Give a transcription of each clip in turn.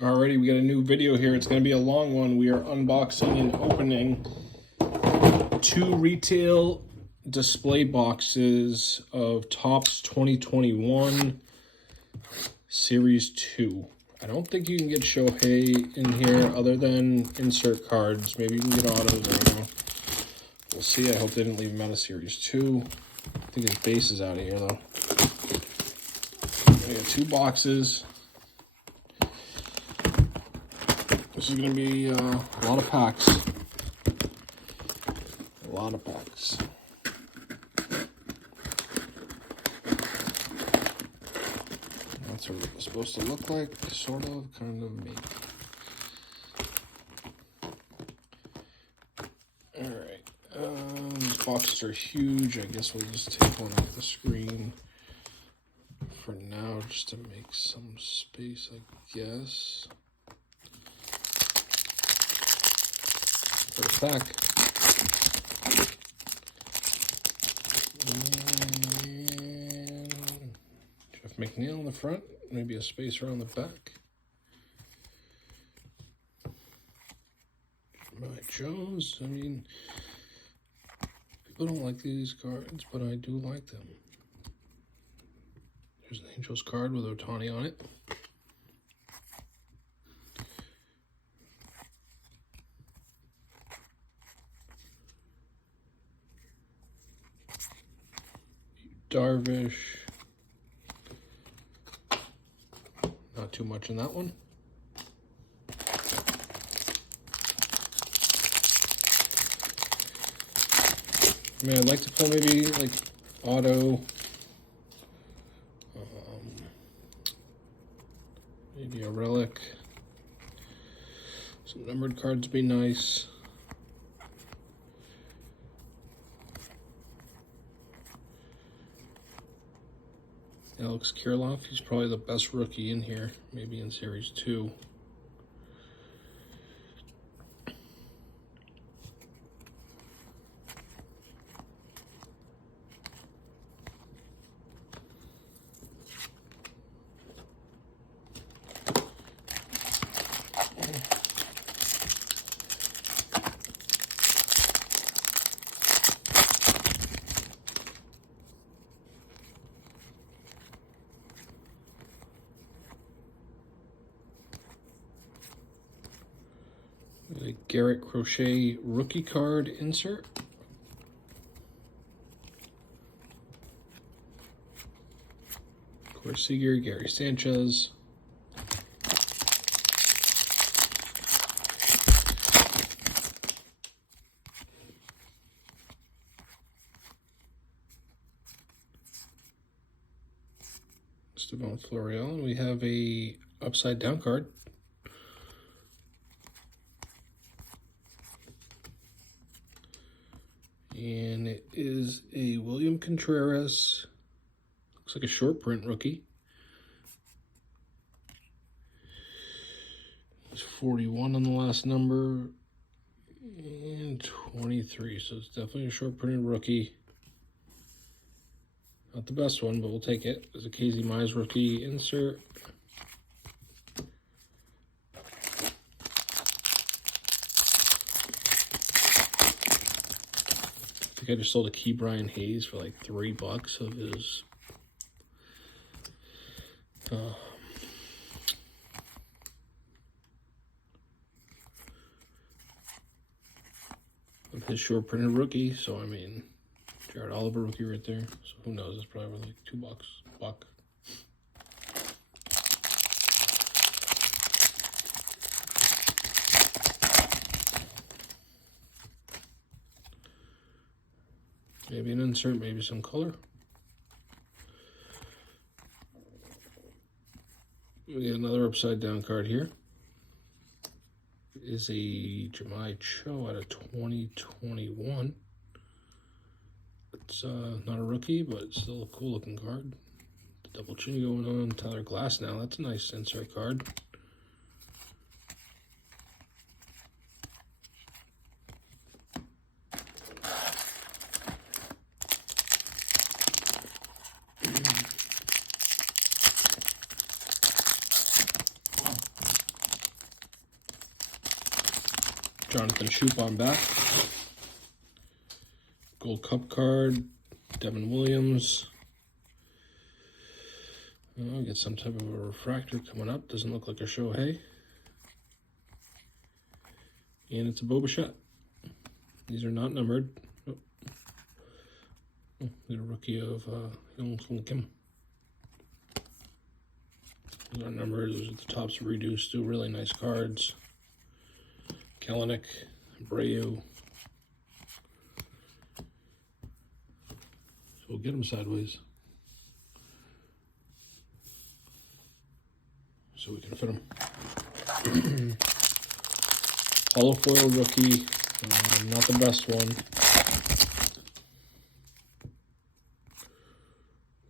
Alrighty, we got a new video here. It's going to be a long one. We are unboxing and opening 2 retail display boxes of Topps 2021 Series 2. I don't think you can get Shohei in here other than insert cards. Maybe you can get autos, I don't know. We'll see. I hope they didn't leave him out of Series 2. I think his base is out of here, though. We got 2 boxes. This is going to be a lot of packs. A lot of packs. That's what it's supposed to look like, sort of, kind of, maybe. Alright, these boxes are huge. I guess we'll just take one off the screen for now, just to make some space, I guess. First pack. And Jeff McNeil on the front, maybe a spacer on the back. Mike Jones, I mean, people don't like these cards, but I do like them. There's an Angels card with Ohtani on it. Darvish. Not too much in that one. I mean, I'd like to pull maybe like auto. Maybe a relic. Some numbered cards would be nice. Alex Kirilloff, he's probably the best rookie in here, maybe in Series 2. A Garrett Crochet rookie card insert. Corey Seager, Gary Sanchez. Steven Florial, and we have a upside down card. And it is a William Contreras, looks like a short print rookie. It's 41 on the last number, and 23, so it's definitely a short printed rookie. Not the best one, but we'll take it. There's a Casey Mize rookie insert. I think I just sold a Key Brian Hayes for like $3 of his short printed rookie. So I mean, Jared Oliver rookie right there. So who knows? It's probably worth like $2 buck. Maybe an insert, maybe some color. We get another upside down card here. It is a Jemai Cho out of 2021. It's not a rookie, but it's still a cool looking card. The double chin going on. Tyler Glass now. That's a nice insert card. Jonathan Shoup on back. Gold Cup card. Devin Williams. Oh, get some type of a refractor coming up. Doesn't look like a Shohei. And it's a Bo Bichette. These are not numbered. Oh. They're a rookie of Young Sung Kim. Those are numbered. Those are the tops reduced. Still really nice cards. Kelenic, Abreu. So we'll get them sideways, so we can fit them. Hollow foil rookie, not the best one.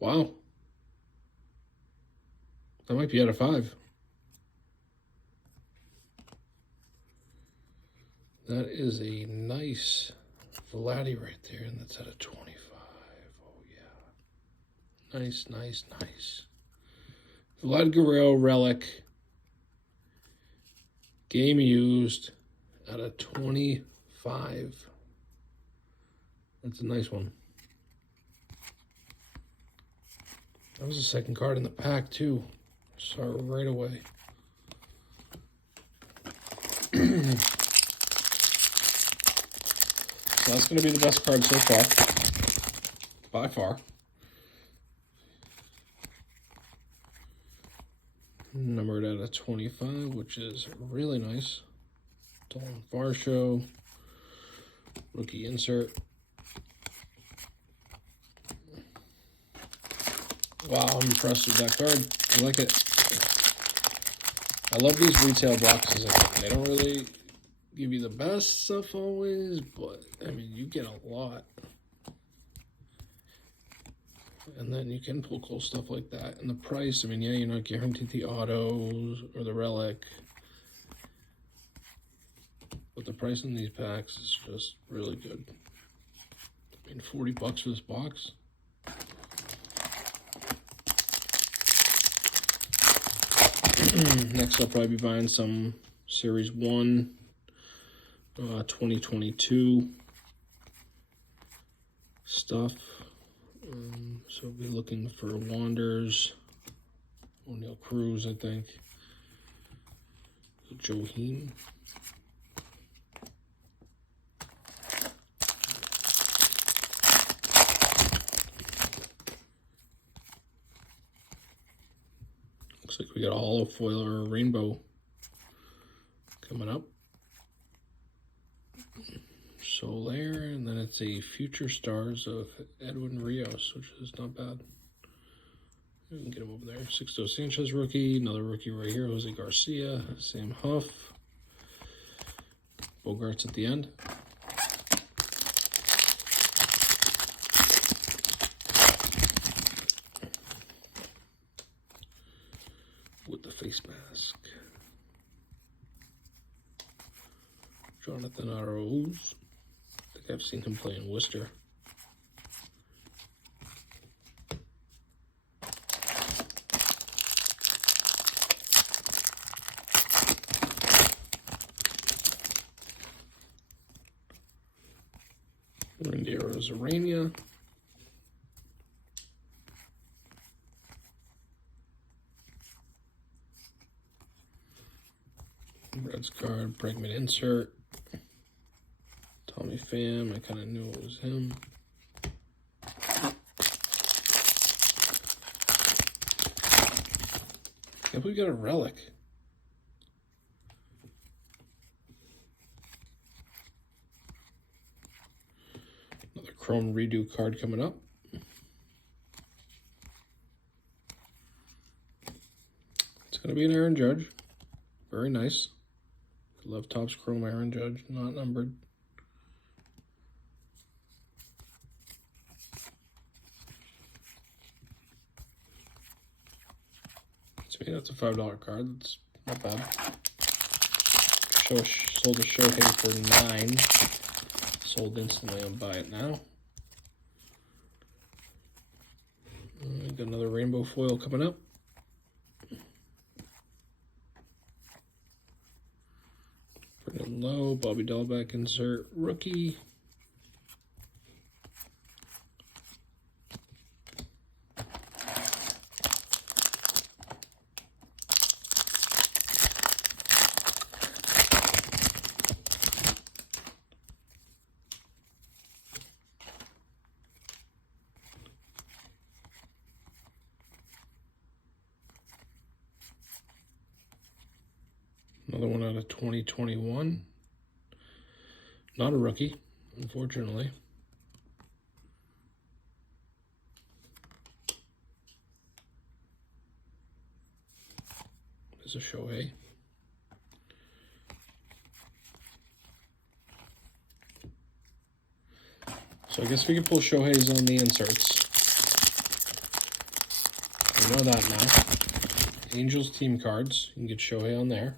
Wow. That might be out of 5. That is a nice Vladimir right there, and that's at a 25. Oh, yeah. Nice, nice, nice. Vladimir Guerrero Relic. Game used at a 25. That's a nice one. That was the second card in the pack, too. Saw it right away. So that's going to be the best card so far. By far. Numbered at a 25, which is really nice. Dolan Varsho. Rookie insert. Wow, I'm impressed with that card. I like it. I love these retail boxes. They don't really give you the best stuff always, but I mean, you get a lot. And then you can pull cool stuff like that. And the price, I mean, yeah, you're not guaranteed the autos or the relic, but the price in these packs is just really good. I mean, $40 for this box. Next, I'll probably be buying some Series 1, 2022 stuff. So I'll be looking for Wanders, O'Neal Cruz, I think. Joe Heen. Looks like we got a hollow foil or a rainbow coming up. Soler, and then it's a Future Stars of Edwin Rios, which is not bad. We can get him over there. Sixto Sanchez rookie, another rookie right here, Jose Garcia, Sam Huff. Bogarts at the end. With the face mask. Jonathan Arauz. I think I've seen him play in Worcester. Randy Arozarena. Reds card, Bregman insert. Tommy Pham, I kind of knew it was him. Yep, we got a relic. Another chrome redo card coming up. It's going to be an Aaron Judge. Very nice. Love Topps Chrome Aaron Judge, not numbered. To me, that's a $5 card. That's not bad. Sold a Shohei for $9. Sold instantly. I'll buy it now. Got another rainbow foil coming up. Going low, Bobby Dahlbeck insert rookie. Another one out of 2021. Not a rookie, unfortunately. There's a Shohei. So I guess we can pull Shohei's on the inserts. We know that now. Angels team cards. You can get Shohei on there.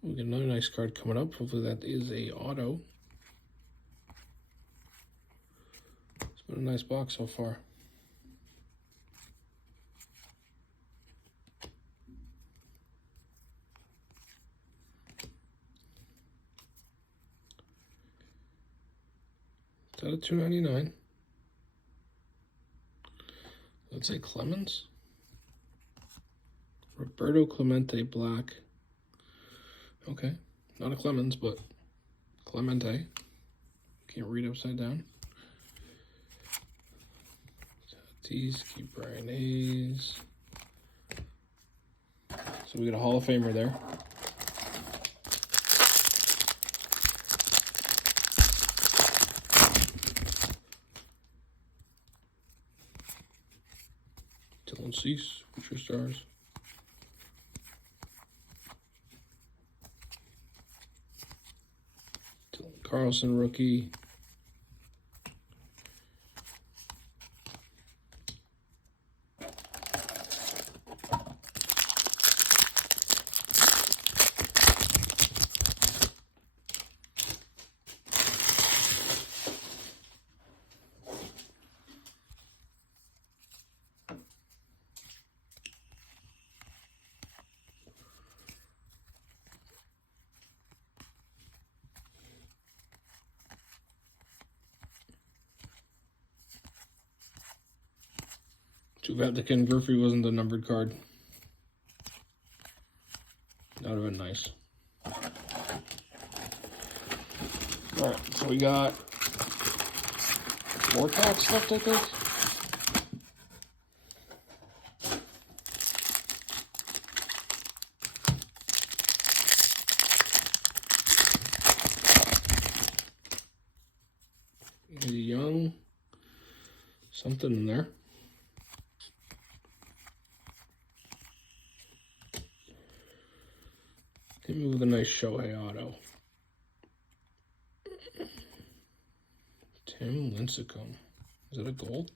We get another nice card coming up. Hopefully that is a auto. It's been a nice box so far. Is that a $2.99? Let's say Clemens. Roberto Clemente Black. Okay, not a Clemens, but Clemente. Can't read upside down. Tatis, keep Brian Hayes. So we got a Hall of Famer there. Dylan Cease, Future Stars. Carlson rookie. Too bad the Ken Griffey wasn't the numbered card. That would have been nice. Alright, so we got 4 packs left, I think. Young. Something in there. Hit me with a nice Shohei auto. Tim Lincecum. Is that a gold?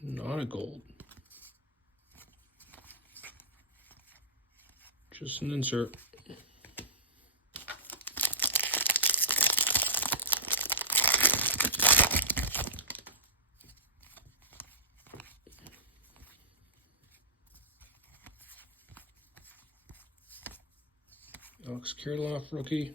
Not a gold. Just an insert. Alex Kirilloff, rookie.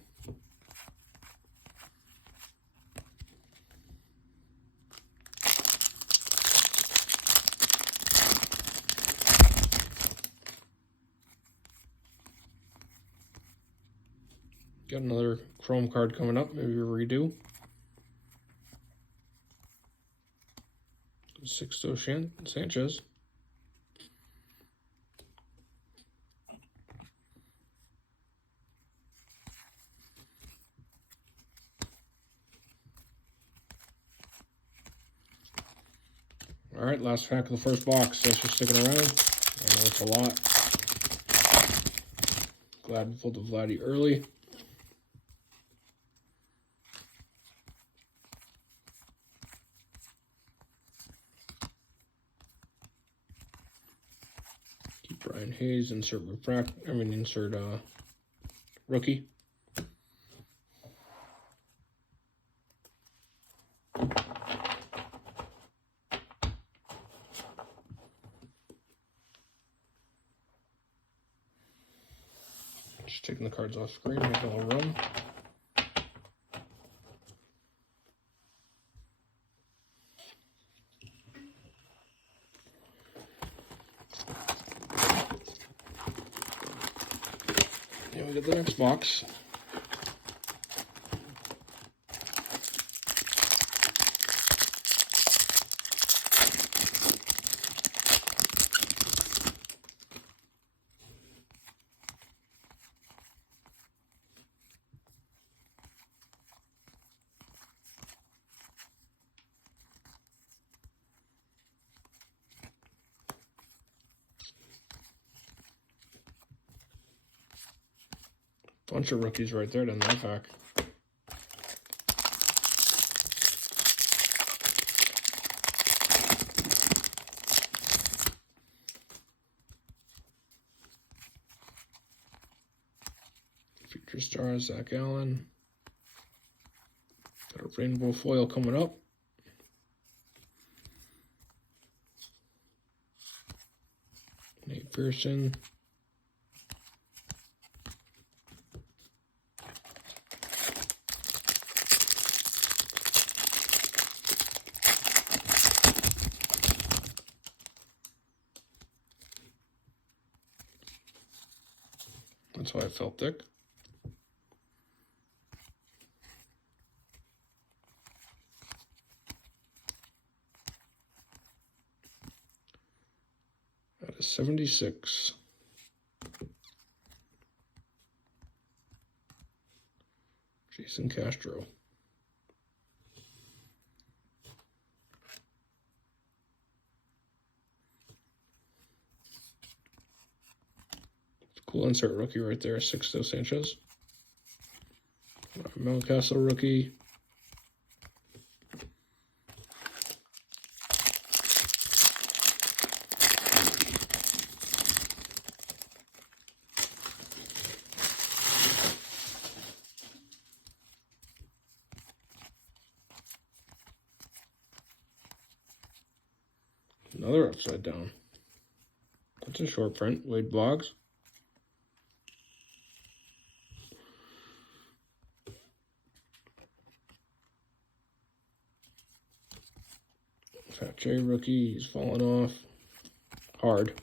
Got another chrome card coming up, maybe a redo. Sixto Sanchez. All right, last pack of the first box. Thanks for sticking around. I know it's a lot. Glad we pulled the Vladdy early. Keep Brian Hayes, insert rookie. Just taking the cards off screen, making a little room. Here we get the next box. Bunch of rookies right there in that pack. Future stars, Zach Allen. Got a rainbow foil coming up. Nate Pearson. That's why I felt thick. That is 76. Jason Castro. Cool insert rookie right there, Sixto Sanchez. Mountcastle rookie. Another upside down. That's a short print. Wade Boggs. Fat J rookie, he's falling off hard.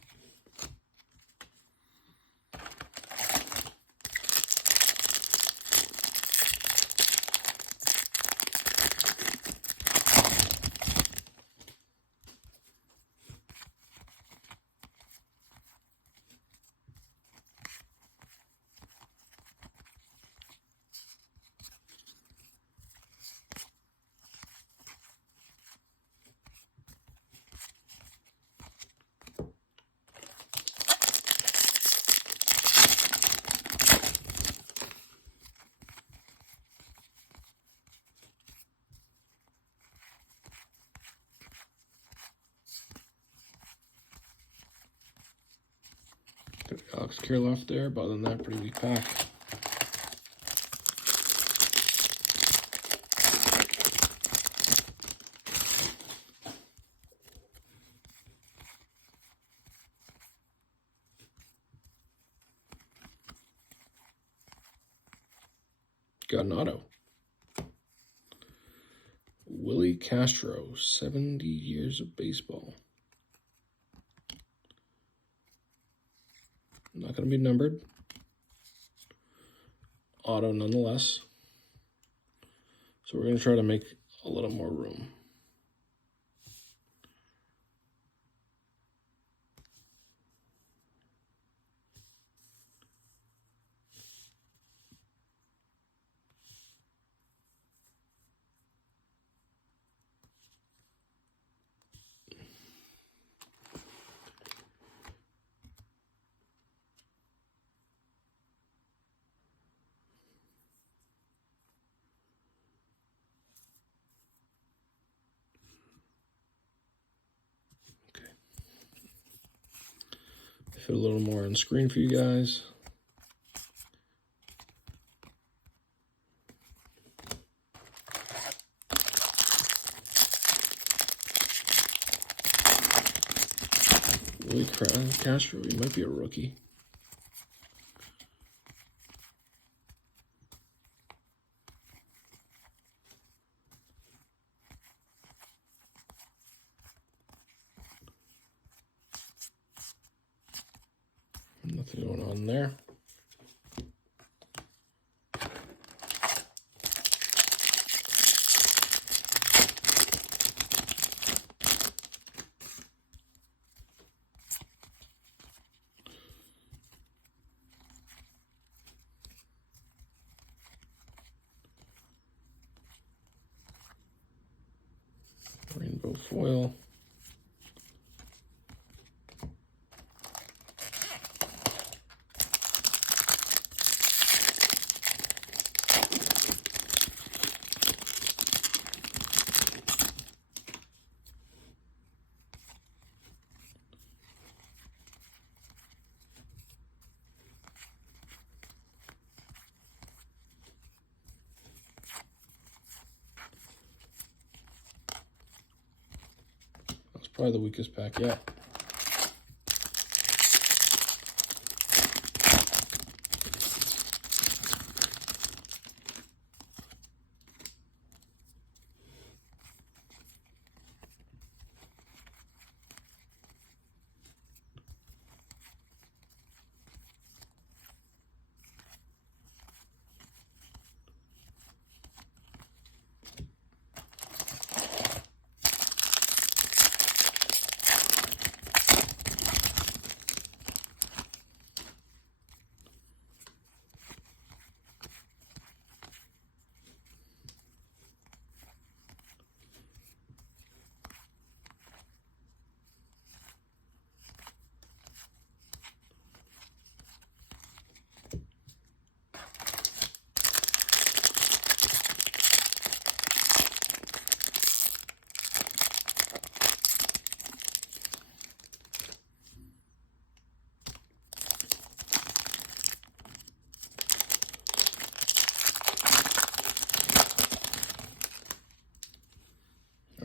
Got Alex Kirilloff there, but other than that, pretty weak pack. Got an auto. Willie Castro, 70 years of baseball. Not going to be numbered. Auto nonetheless. So we're going to try to make a little more room. Fit a little more on screen for you guys. Willie Castro, he might be a rookie. Nothing going on there. Rainbow foil. That's probably the weakest pack yet.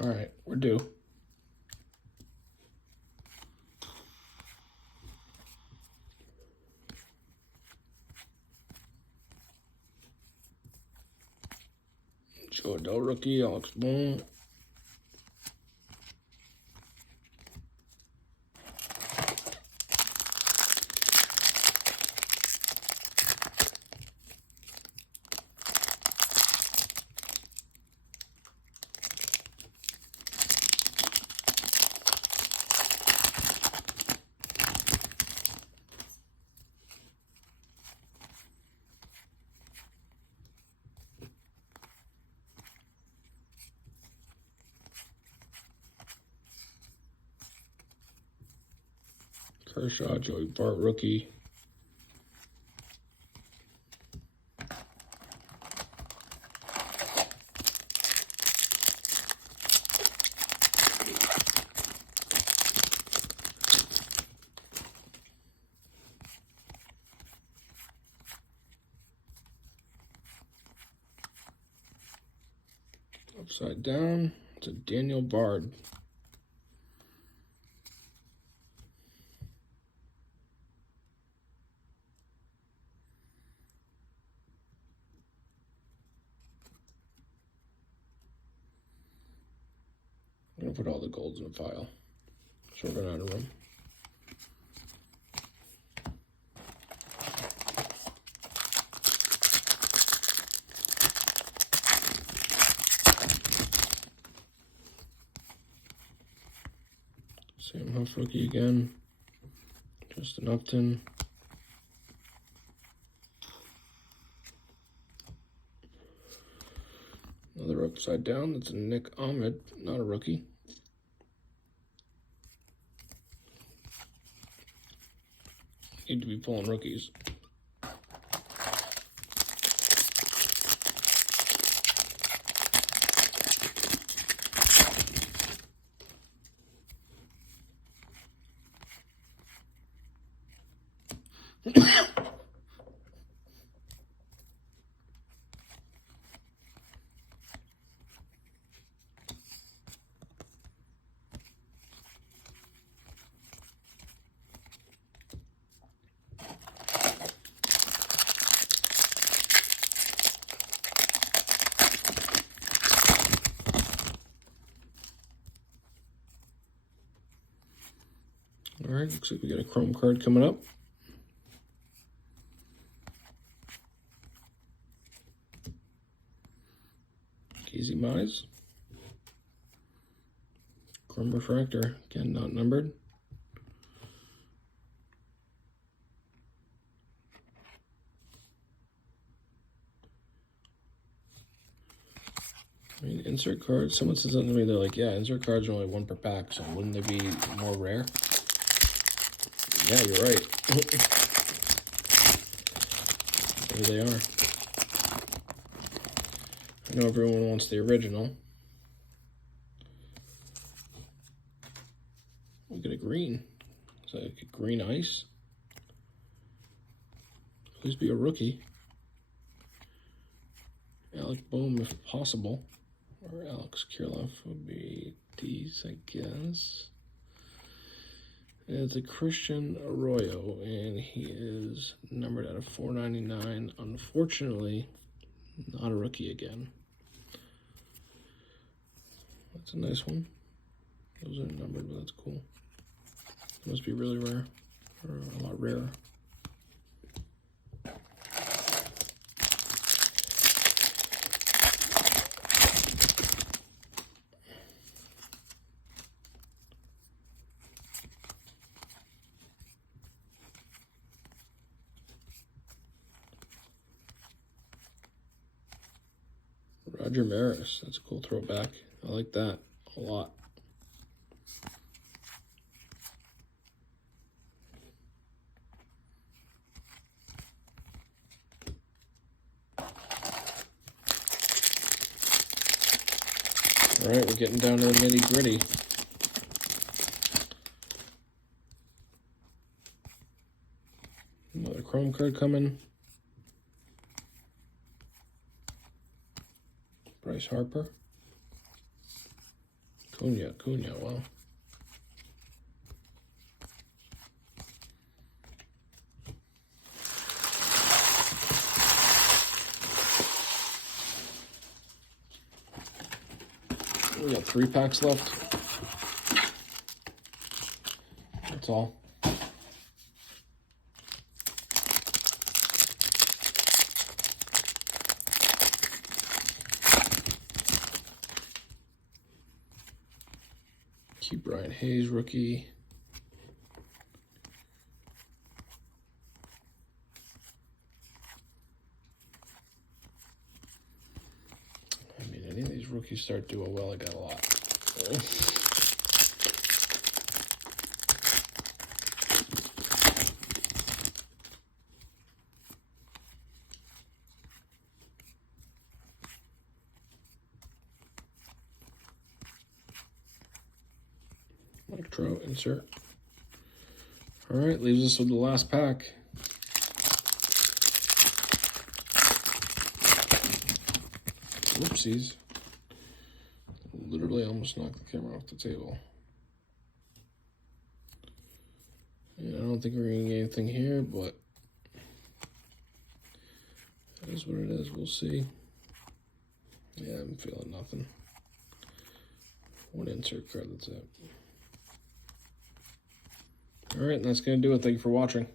All right, we're due. Joe Adele rookie, Alex Boone. Kershaw, Joey Bart rookie. Upside down, it's a Daniel Bard. I'm gonna put all the golds in a file, so we're running out of room. Sam Huff rookie again. Justin Upton. Another upside down. That's a Nick Ahmed, not a rookie. Need to be pulling rookies. All right, looks like we got a chrome card coming up. Casey Mize. Chrome Refractor, again, not numbered. I mean, insert cards. Someone says something to me, they're like, yeah, insert cards are only 1 per pack, so wouldn't they be more rare? Yeah, you're right. There they are. I know everyone wants the original. We get a green. Is that like a green ice? Please be a rookie. Alec Boehm, if possible. Or Alex Kirilloff would be these, I guess. It's a Christian Arroyo, and he is numbered out of 499. Unfortunately, not a rookie again. That's a nice one. Those aren't numbered, but that's cool. It must be really rare, or a lot rarer. Roger Maris, that's a cool throwback. I like that a lot. All right, we're getting down to the nitty gritty. Another chrome card coming. Bryce Harper. Cunha, wow. We got 3 packs left. That's all. Keep Brian Hayes, rookie. I mean, any of these rookies start doing well, I got a lot. Mike Trout, insert. All right, leaves us with the last pack. Whoopsies. Literally almost knocked the camera off the table. And I don't think we're going to get anything here, but that is what it is. We'll see. Yeah, I'm feeling nothing. 1 insert card, that's it. All right, that's going to do it. Thank you for watching.